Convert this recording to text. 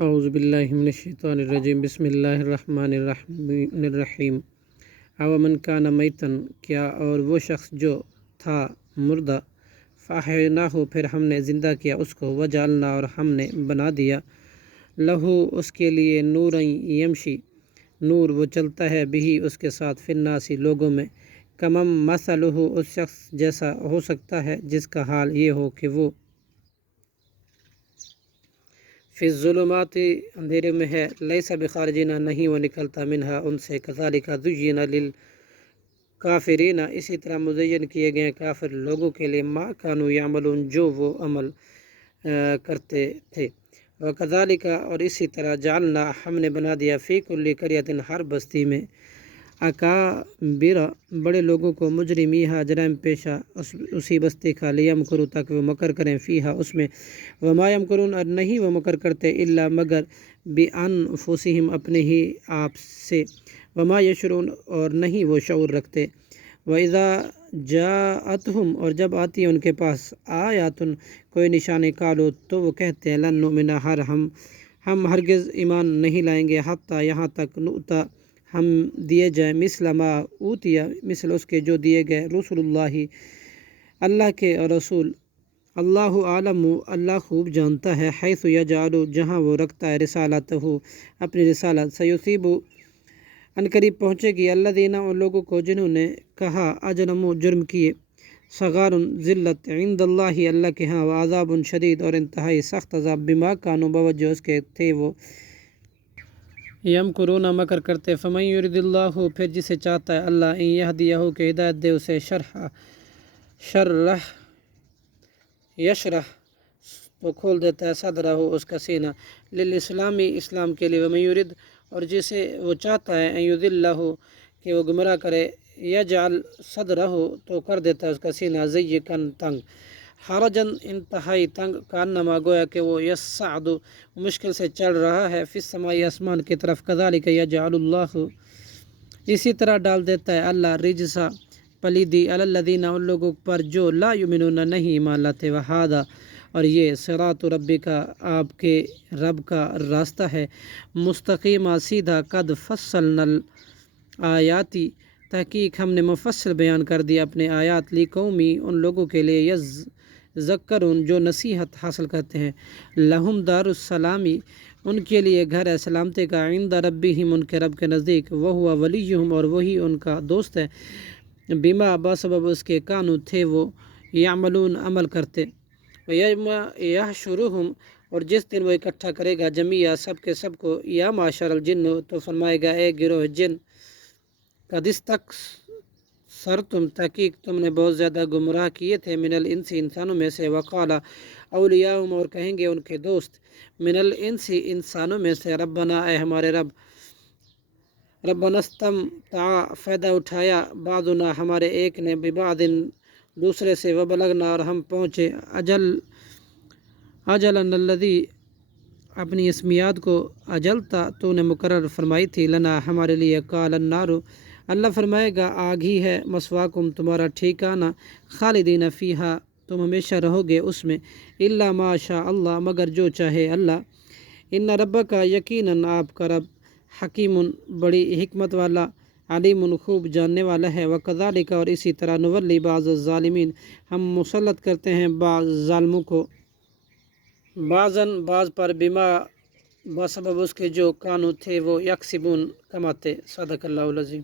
اعوذ باللہ من الشیطان الرجیم بسم اللہ الرحمن الرحیم اومن کان میتن، کیا اور وہ شخص جو تھا مردہ، فاحیناہ پھر ہم نے زندہ کیا اس کو، وجعلنا اور ہم نے بنا دیا لہو اس کے لیے نورا یمشی نور وہ چلتا ہے بھی اس کے ساتھ فی الناس لوگوں میں، کمم مثلہ اس شخص جیسا ہو سکتا ہے جس کا حال یہ ہو کہ وہ فی الظلمات اندھیرے میں ہے، لیس بخارجین نہیں وہ نکلتا منہا ان سے، کذالک زین للکافرین اسی طرح مزین کیے گئے کافر لوگوں کے لیے ما کانوا یعملون جو وہ عمل کرتے تھے، وکذالک اور اسی طرح جعلنا ہم نے بنا دیا فی کل قریۃ ہر بستی میں اکابر بڑے لوگوں کو، مجرمیہا جرائم پیشہ اسی بستی کا، لیمکروا تاکہ وہ مکر کریں فیہا اس میں، وما یمکرون اور نہیں وہ مکر کرتے الا مگر بانفسہم اپنے ہی آپ سے، وما یشعرون اور نہیں وہ شعور رکھتے، وَإِذَا جَاءَتْهُمْ اور جب آتی ہے ان کے پاس آیاتن کوئی نشانی، قالوا تو وہ کہتے ہیں لن نؤمن ہم ہرگز ایمان نہیں لائیں گے، حتیٰ یہاں تک نؤتا ہم دیے جائیں مثل ما اوتیا مثل اس کے جو دیے گئے رسول اللہ کے رسول، اللہ عالم اللہ خوب جانتا ہے، حیث یجعل جہاں وہ رکھتا ہے رسالتہ اپنی رسالت، سیصیب عنقریب پہنچے گی الذین ان لوگوں کو جنہوں نے کہا اجرموا جرم کیے، صغار ذلت عند اللہ اللہ کے ہاں، وعذاب شدید اور انتہائی سخت عذاب، بما کانوا بوجہ اس کے تھے وہ یمکرون مکر کرتے، فمن یرد اللہ پھر جسے چاہتا ہے اللہ ان یہدیہ کہ ہدایت دے اسے، یشرح تو کھول دیتا ہے صدرہ اس کا سینہ للاسلامی اسلام کے لیے، ومن یرد اور جسے وہ چاہتا ہے ان یضلہ کہ وہ گمراہ کرے، یجعل صدرہ تو کر دیتا ہے اس کا سینہ ضیقاً تنگ، حرجاً انتہائی تنگ، کانما گویا کہ وہ یصعد مشکل سے چڑھ رہا ہے فی السماء آسمان کی طرف، کذالک یجعل اللہ اسی طرح ڈال دیتا ہے اللہ رجسا پلیدی علی الذین ان لوگوں پر جو لا یؤمنون نہیں ایمان لاتے، وہذا اور یہ صراط ربک آپ کے رب کا راستہ ہے، مستقیما سیدھا، قد فصلنا الآیاتی تحقیق ہم نے مفصل بیان کر دیا اپنے آیات، لقومی ان لوگوں کے لیے یذکرون جو نصیحت حاصل کرتے ہیں، لہم دار السلامی ان کے لیے گھر ہے سلامتی کا، عند ربہم ان کے رب کے نزدیک، وہو ولیہم اور وہی ان کا دوست ہے، بما بسبب اس کے کانوا تھے وہ یعملون عمل کرتے، ویوم یحشرہم اور جس دن وہ اکٹھا کرے گا جمیعا سب کے سب کو، یا معشر الجن تو فرمائے گا اے گروہ جن، قد استکثرتم تحقیق تم نے بہت زیادہ گمراہ کیے تھے، من الانس انسانوں میں سے، وقال اولیاؤہم اور کہیں گے ان کے دوست، من الانس انسانوں میں سے، ربنا اے ہمارے رب، ربنا استمتع فائدہ اٹھایا، بعضنا ہمارے ایک نے، ببعض دوسرے سے، وبلغنا اور ہم پہنچے اجلنا الذی اپنی اس میعاد کو، اجلتا تو نے مقرر فرمائی تھی، لنا ہمارے لیے، قال النار اللہ فرمائے گا آگ ہی ہے، مثواکم تمہارا ٹھکانہ، خالدین فیہا تم ہمیشہ رہو گے اس میں، الا ما شاء اللہ مگر جو چاہے اللہ، ان ربک یقیناً آپ کا رب، حکیم بڑی حکمت والا، علیم خوب جاننے والا ہے، وکذالک اور اسی طرح، نولی بعض الظالمین ہم مسلط کرتے ہیں بعض ظالموں کو، بعضاً بعض پر، بما بسبب اس کے جو کانوا تھے وہ یکسبون کماتے، صدق اللہ العظیم۔